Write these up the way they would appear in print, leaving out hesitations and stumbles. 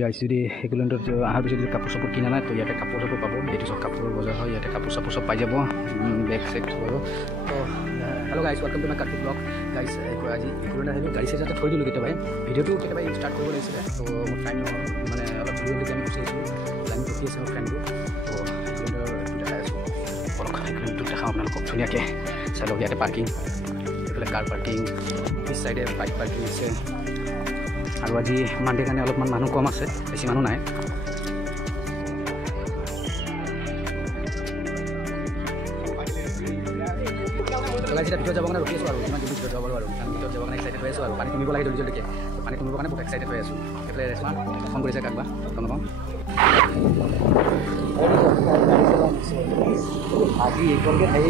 গাইছ যদি হেকুলেণ্ডত অহাৰ পিছত যদি কাপোৰ চাপোৰ কিনা নাই তো ইয়াতে কাপোৰ চাপোৰ পাব। এইটো চব কাপোৰৰ বজাৰ হয়, ইয়াতে কাপোৰ চাপোৰ চব পাই যাব, বেগ চেগ বাৰু। তো হেল্ল' গাইছ, welcome to my cartoon blog. গাইছ আজি হেকুলেণ্ড আহিলোঁ, গাড়ী চাৰি যাতে থৈ দিলোঁ কেতিয়াবাই, ভিডিঅ'টো কেতিয়াবাই ষ্টাৰ্ট কৰিব লাগিছিলে। তো মোৰ টাইম মানে অলপ ভিডিঅ'লৈকে আমি গুচি আহিছিলোঁ, টাইম ৰখি আছে মোৰ ফ্ৰেণ্ডটো। তো হেকুলেণ্ডৰ দেখাই আছোঁ, অলপ হেকুলেণ্ডটো দেখাওঁ আপোনালোকক ধুনীয়াকৈ চাই লওক। ইয়াতে পাৰ্কিং, এইফালে কাৰ পাৰ্কিং, পিছ চাইডে বাইক পাৰ্কিং আছে। আৰু আজি মানডে কাৰণে অলপমান মানুহ কম আছে, বেছি মানুহ নাই। যেতিয়া ভিতৰত যাব কাৰণে ৰখি আছোঁ আৰু কিমান জলদি ভিতৰত যাব পাৰোঁ আৰু ভিতৰত যাব কাৰণে এক্সাইটেড হৈ আছোঁ আৰু পানী কমিব লাগে জলদি জলদিকৈ। পানী কমিবৰ কাৰণে বহুত এক্সাইটেড হৈ আছোঁ। এইফালে ৰেষ্টুৰেণ্ট ফোন কৰিছে কাকবা গম নাপাওঁ। আজি এইকণকে ঠাই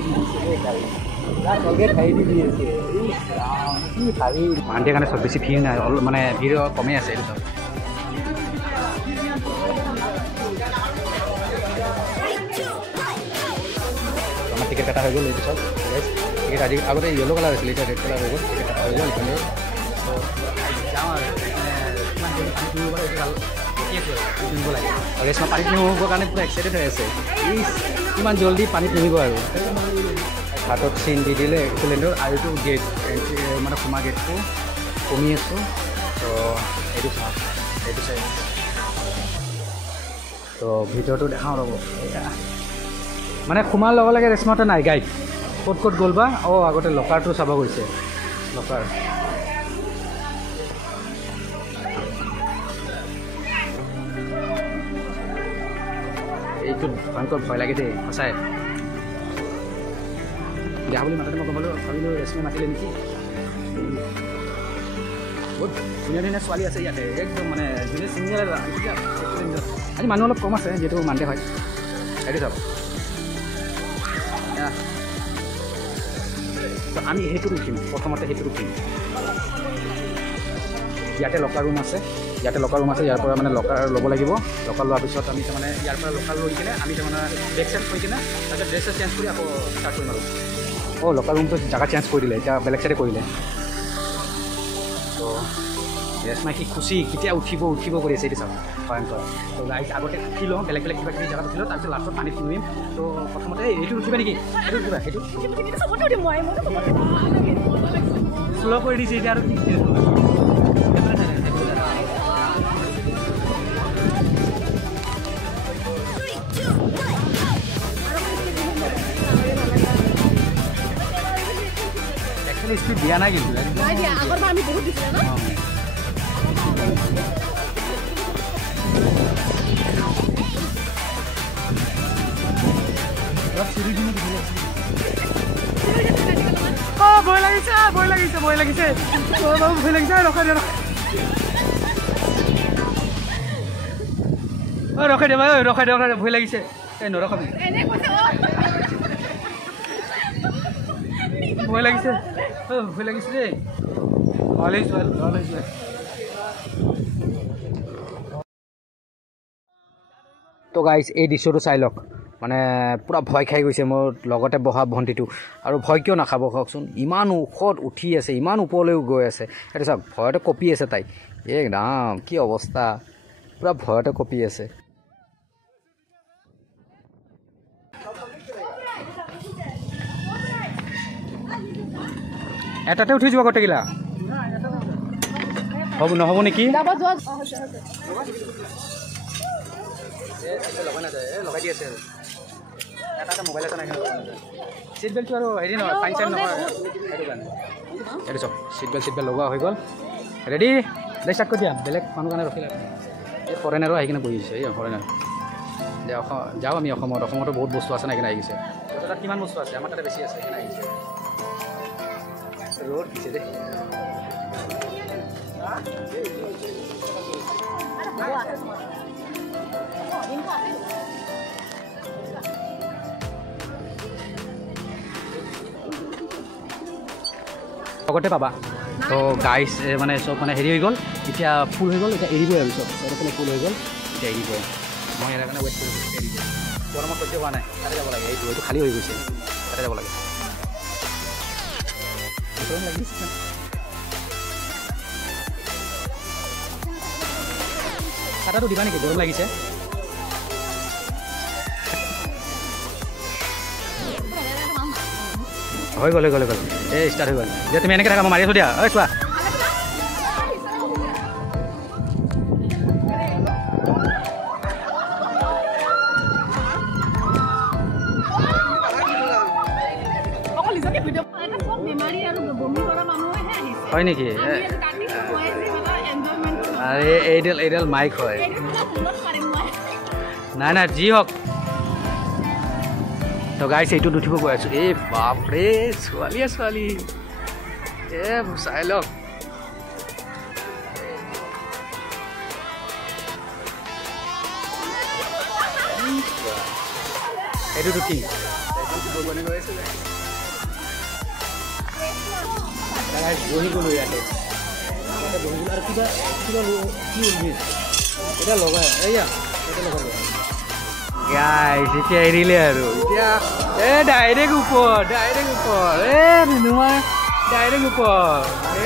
মানডে কাৰণে চব বেছি ভিৰ নাই, মানে ভিৰ কমেই আছে। এইটো চব আমাৰ টিকেট কটা হৈ গ'ল। এইটো চব টিকেট আজি আগতে য়েল্ল' কালাৰ আছিলে, এতিয়া ৰেড কালাৰ হৈ গ'ল। টিকেট কটা হৈ গ'ল এইখন যাওঁ আৰু কিমান পানী কিনিব লাগে এইটো ভাল ৰখি আছোঁ আৰু কিনিব লাগে। আৰু ৰেষ্টুৰেণ্ট পানী কিনিবৰ কাৰণে পূৰা এক্সাইটেড হৈ আছে, কিমান জল্দি পানী কিনিব আৰু। হাতত চিন দি দিলে হেকুলেণ্ডৰ, আৰু এইটো গেট মানে সোমা গেটটো কমি আছোঁ। তো এইটো চাওঁ, এইটো চাই তো ভিতৰটো দেখাওঁ ৰ'ব। মানে সোমাৰ লগে লগে ৰেষ্টুৰেণ্টে নাই গাইড, ক'ত ক'ত গ'ল বা। আগতে লকাৰটো চাব গৈছে, লকাৰ এইটো ভয়ংকৰ ভয় লাগে দেই সঁচাই। বেয়া বুলি মাততে মই গ'লোঁ, ভাবিলোঁ ৰেষ্টুৰেণ্ট মাতিলে নেকি। বহুত ধুনীয়া ধুনীয়া ছোৱালী আছে ইয়াতে, একদম মানে ধুনীয়া ছিংগল। আজি মানুহ অলপ কম আছে যিহেতু মানডে হয়। সেইটো চাব, আমি সেইটো উঠিম, প্ৰথমতে সেইটো উঠিম। ইয়াতে লকাৰ ৰুম আছে, ইয়াতে লকাৰ ৰুম আছে। ইয়াৰ পৰা মানে লকাৰ ল'ব লাগিব। লকাৰ লোৱাৰ পিছত আমি তাৰমানে ইয়াৰ পৰা লকাৰ লৈ কিনে আমি তাৰমানে বেগ চেঞ্জ কৰি কিনে তাৰপিছত ড্ৰেছ চেঞ্জ কৰি আকৌ ষ্টাৰ্ট কৰিম আৰু। লকাৰ ৰুমটো জেগা চেঞ্জ কৰি দিলে, এতিয়া বেলেগ চাইডে কৰিলে। তো ৰেষ্টমাই কি খুচি কেতিয়া উঠিব কৰি আছে এইটো চাব ভয়ংকৰ। তো গাইজ আগতে উঠি লওঁ, বেলেগ বেলেগ কিবা কিবি জেগাত উঠি লওঁ, তাৰপিছত লাষ্টত পানীত কিনিম। তো প্ৰথমতে এইটো উঠিবা নেকি? সেইটো উঠিবা, সেইটো শ্ল' কৰি দিছে এতিয়া আৰু কি। স্পীড দিয়া নাই কিন্তু আমি বহুত দিছিলে ন। ভয় লাগিছে, ভয় লাগিছে, ভয় লাগিছে, ভয় লাগিছে। ৰখাই দিয়া, ৰখাই দিয়া, ৰখাই দিয়া, ভয় লাগিছে। এই নৰখাবি, ভয় লাগিছে, ভয় লাগিছে দেই। তো গাইজ এই দৃশ্যটো চাই লওক, মানে পূৰা ভয় খাই গৈছে মোৰ লগতে বহা ভণ্টিটো। আৰু ভয় কিয় নাখাব কওকচোন, ইমান ওখত উঠি আছে, ইমান ওপৰলৈও গৈ আছে। সেইটো চাওক, ভয়তে কঁপি আছে তাই। একদম কি অৱস্থা, পূৰা ভয়তে কঁপি আছে। এটাতে উঠি যোৱা গোটেইগিলা হ'ব নহ'ব নেকি? লগাই দি আছে এটা মোবাইল আছে নাই, চিট বেল্টটো আৰু হেৰি নহয়, ফাইন চাইন নহয়, সেইটো কাৰণে। এইটো চব চিট বেল্ট লগোৱা হৈ গ'ল, ৰেডি ষ্টাৰ্ট কৰি দিয়া। বেলেগ মানুহ কাৰণে ৰখিলে এই ফৰেনাৰো আহি কিনে বহি দিছে, এই ফৰেনাৰ যে যাওঁ আমি অসমতো বহুত বস্তু আছে নাই, সেইকাৰণে আহিছে। তাত কিমান বস্তু আছে, আমাৰ তাতে বেছি আছে, সেইকাৰণে আহিছে। ৰ'দ দিছে দেই। লগতে পাবা। তো গাইজ মানে চব মানে হেৰি হৈ গ'ল, এতিয়া ফুল হৈ গ'ল, এতিয়া এৰিবই আৰু চব চাইডৰফালে ফুল হৈ গ'ল, এতিয়া এৰিবই। মই ইয়াৰ কাৰণে ৱেইট কৰিছোঁ, এৰিব। গৰমত সহ্য হোৱা নাই, তাতে যাব লাগে। এইটো খালী হৈ গৈছে, তাতে যাব লাগে। কাটাটো দিবা নেকি গৰম লাগিছে হৈ গ'ল এই ষ্টাৰ্ট হৈ গ'ল দিয়া তুমি এনেকৈ থাকা মই মাৰি আছোঁ দিয়া ঐ চোৱা হয় নেকি এইডাল মাইক হয় নাই যি হওক তো গাইছ এইটোত উঠিব গৈ আছোঁ এই বাপৰে ছোৱালী চাই লওক এইটোতো কি বহি গ'লো ইয়াতে বহি গ'লো আৰু কিবা কি উদ্ভিদ এতিয়া লগাই এয়া গাইছ এতিয়া এৰিলে আৰু এতিয়া ডাইৰেক্ট ওপৰ তোমাৰ ডাইৰেক্ট ওপৰ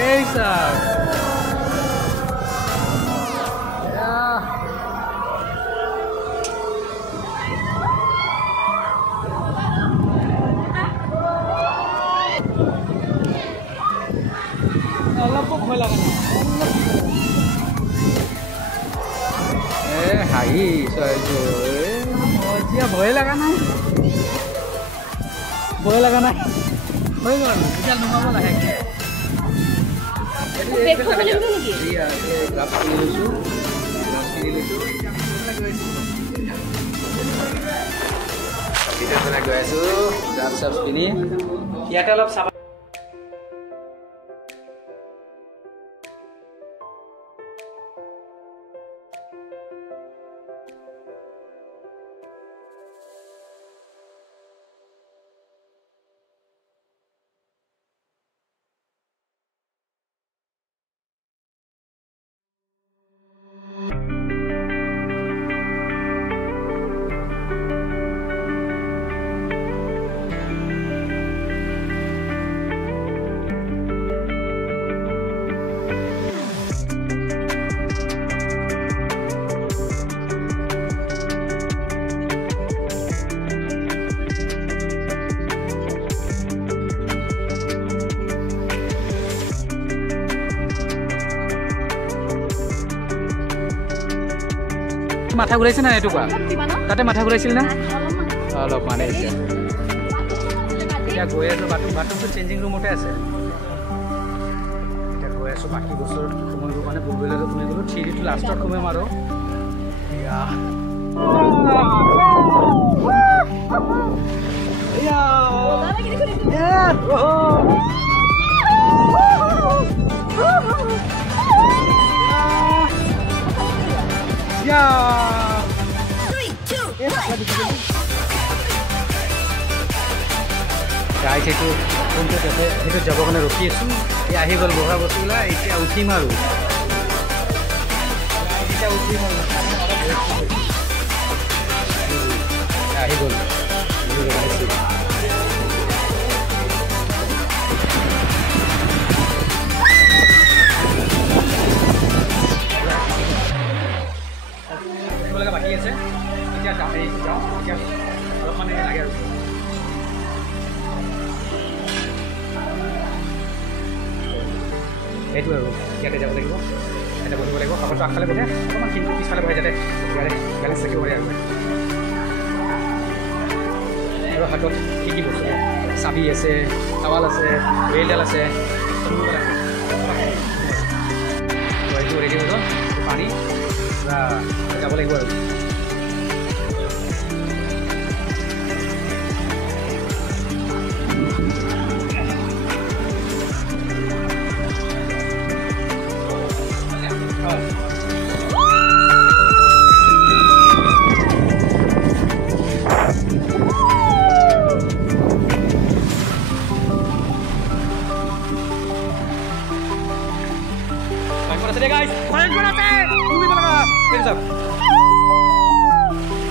এই চাওক অলপ ভয় লগা নাই হাঁহি চৰাইছো এতিয়া ভয় লগা নাই হৈ গ'ল এতিয়া নোমাব লাহেকৈ গৈ আছোঁ গাপ চাপ পিন্ধি ইয়াতে অলপ চাব মাথা ঘূৰাইছে না এইটো কোৱা তাতে মাথা ঘূৰাইছিল না অলপ মানে এতিয়া গৈ আছোঁ বাথৰুমটো চেঞ্জিং ৰুমতে আছে এতিয়া গৈ আছোঁ বাকী বছৰ সোমাব মানে বুলবুলিলৈ সোমাই গ'লোঁ 3Dটো লাষ্টত সোমাম আৰু গাইছ সেইটো কোনটো যাতে সেইটো যাব কাৰণে ৰখি আছোঁ এই আহি গ'ল বহা বস্তুবিলাক এতিয়া উঠিম আৰু আহি গ'ল বাকী আছে এতিয়া যাওঁ এতিয়া অলপ মানে লাগে আৰু এইটো আৰু ইয়াতে যাব লাগিব ইয়াতে বহিব লাগিব কাপোৰটো আগফালে বহে অকণমান কিন্তু পিছফালে বহে যাতে বেলেঞ্চ থাকিব পাৰে আৰু হাতত কি বস্তু চাবি আছে টাৱাল আছে ৰেলডাল আছে এইটো ৰেডি হৈ গ'ল পানী যাব লাগিব আৰু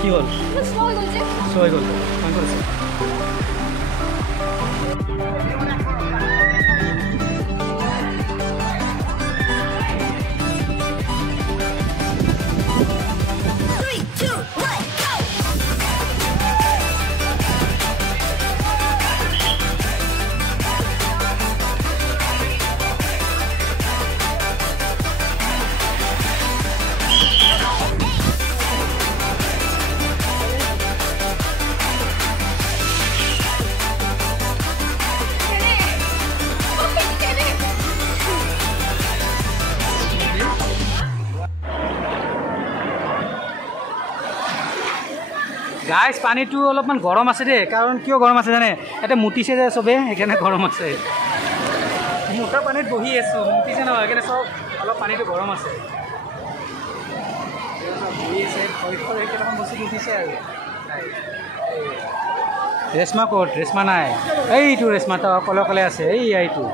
কি হ'ল হৈ গ'ল কাম কৰিছে গাইজ পানীটো অলপমান গৰম আছে দেই, কাৰণ কিয় গৰম আছে জানে, ইয়াতে মুতিছে যে চবে সেইকাৰণে গৰম আছে। মুঠা পানীত বহি আছোঁ, মুতিছে নহয় সেইকাৰণে চব অলপ পানীটো গৰম আছে। বহি আছে ভয় কেইটামান বস্তু উঠিছে আৰু। ৰেশমা ক'ত? ৰেশমা নাই, এইটো ৰেশমা তো অকলে অকলে আছে, এইটো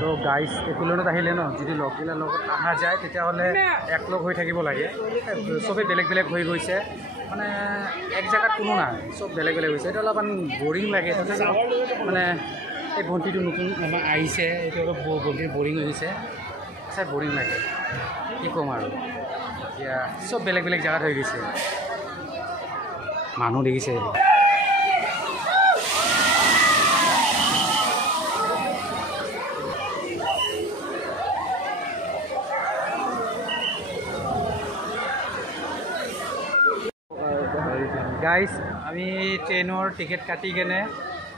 তো গাইজ একুলেণ্ডত আহিলে ন, যদি লগগিলাৰ লগত অহা যায় তেতিয়াহ'লে একলগ হৈ থাকিব লাগে। চবেই বেলেগ বেলেগ হৈ গৈছে, মানে এক জেগাত কোনো নাই, চব বেলেগ বেলেগ হৈছে। এইটো অলপমান বৰিং লাগে। মানে এই ভণ্টিটো নতুন আমাৰ আহিছে, এইটো অলপ ভণ্টিৰ বৰিং হৈ গৈছে, চাই বৰিং লাগে, কি ক'ম আৰু। এতিয়া চব বেলেগ বেলেগ জেগাত হৈ গৈছে, মানুহ দেখিছে। গাইজ আমি ট্ৰেইনৰ টিকেট কাটি কেনে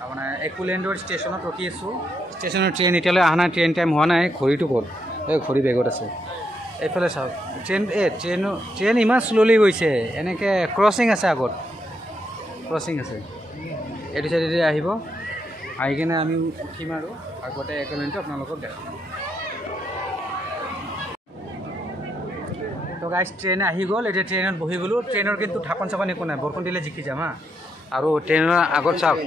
মানে একুলেণ্ডৰ ষ্টেচনত ৰখি আছোঁ। ষ্টেচনৰ ট্ৰেইন এতিয়ালৈ অহা নাই, ট্ৰেইন টাইম হোৱা নাই। ঘড়ীটো ক'ত? এই ঘড়ী বেগত আছে, এইফালে চাওক। ট্ৰেইন ইমান শ্ল'লি গৈছে, এনেকৈ ক্ৰচিং আছে, আগত ক্ৰচিং আছে, এইটো চাইডেদি আহিব, আহি কিনে আমি উঠিম আৰু আগতে একুলেণ্ডটো আপোনালোকক দেখাম। তো গাইজ ট্ৰেইন আহি গ'ল, এতিয়া ট্ৰেইনত বহি গ'লোঁ। ট্ৰেইনৰ কিন্তু ঢাকন চাকন একো নাই, বৰষুণ দিলে জিকি যাম হা। আৰু ট্ৰেইনৰ আগত চাওক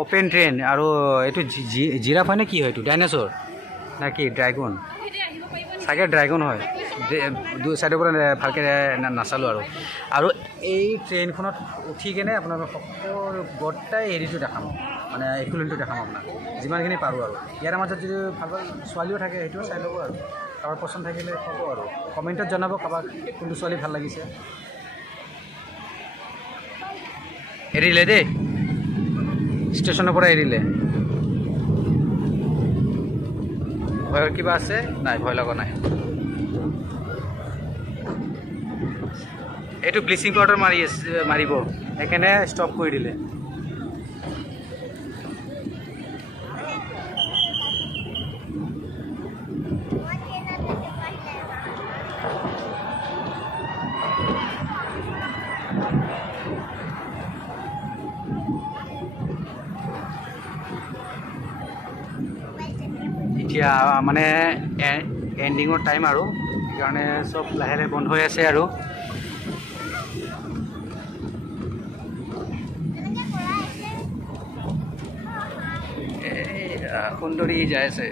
অ'পেন ট্ৰেইন, আৰু এইটো জিৰাফ হয় নে কি হয়? এইটো ডাইনাছৰ নে কি? ড্ৰাগন চাগে, ড্ৰাগন হয়। দুই চাইডৰ পৰা ভালকৈ নাচালোঁ আৰু এই ট্ৰেইনখনত উঠি কেনে আপোনালোক সকলো গোটেই হেৰিটো দেখাম, মানে একুলেণ্ডটো দেখাম আপোনাক যিমানখিনি পাৰোঁ। আৰু ইয়াৰ মাজত যদি ভাল ভাল ছোৱালীও থাকে সেইটোও চাই ল'ব, আৰু কাৰোবাৰ পচন্দ থাকিলে ক'ব, আৰু কমেণ্টত জনাব কাৰোবাক কোনটো ছোৱালী ভাল লাগিছে। এৰিলে দেই, ষ্টেচনৰ পৰা এৰিলে। ভয়ৰ কিবা আছে? নাই, ভয় লগা নাই। এইটো ব্লিচিং পাউডাৰ মাৰিব, সেইকাৰণে ষ্টপ কৰি দিলে। এতিয়া মানে এণ্ডিঙৰ টাইম, আৰু সেইকাৰণে চব লাহে লাহে বন্ধ হৈ আছে। আৰু সুন্দৰী যাই আছে।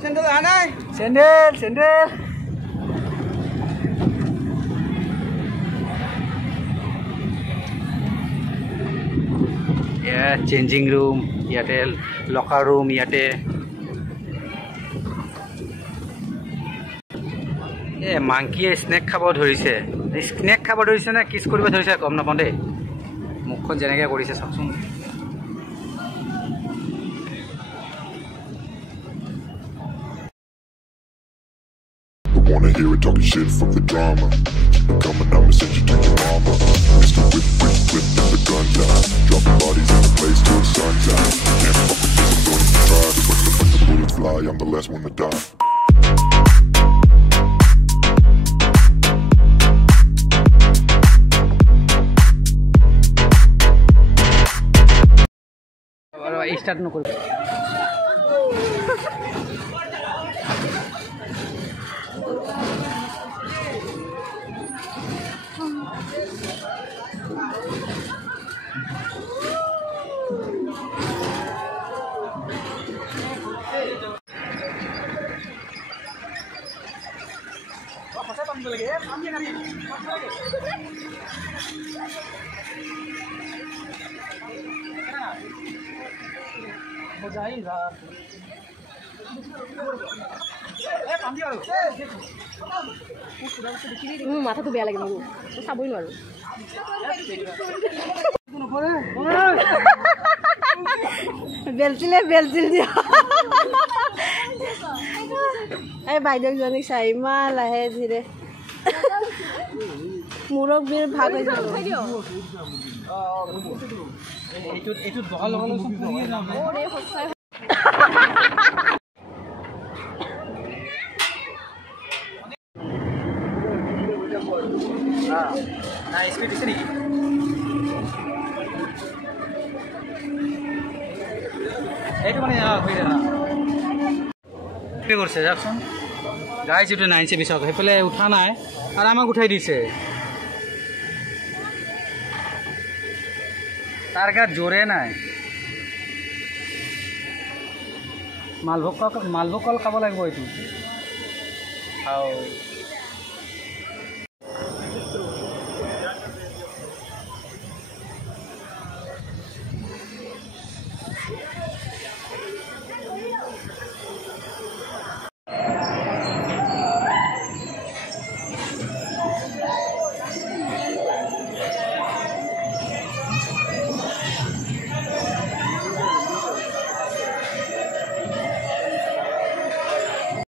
চেণ্ডেল অহা নাই, চেণ্ডেল চেণ্ডেল। চেঞ্জিং ৰুম ইয়াতে, লকাৰ ৰুম ইয়াতে। মাংকিয়ে স্নেক খাব ধৰিছে, স্নেক খাব ধৰিছে নে কিছ কৰিব ধৰিছে গম নাপাওঁ দেই, মুখখন যেনেকৈ কৰিছে চাওকচোন। Wanna hear it talking shit from the drama. Keep it coming, I'ma send you to your mama. Mr. Whip, whip, whip, and the gun down. Dropping bodies in the place till the sun's out. Can't fuck with this, I'm going to try. But the bullets fly, I'm the last one to die. Start নকৰিব মাথাটো বেয়া লাগে মোৰ চাবই নোৱাৰো বেলচিলে বেলচিল দিয়া এই বাইদেউজনীক চাই ইমান লাহে ধীৰে মূৰক বিৰ ভাগ হৈ যাব এইটো মানে কি কৰিছে যাওকচোন গাইজ এইটো 9 চি চাওক সেইফালে উঠা নাই আৰু আমাক উঠাই দিছে তাৰ গাত জোৰে নাই মালভোগ কল খাব লাগিব এইটো আৰু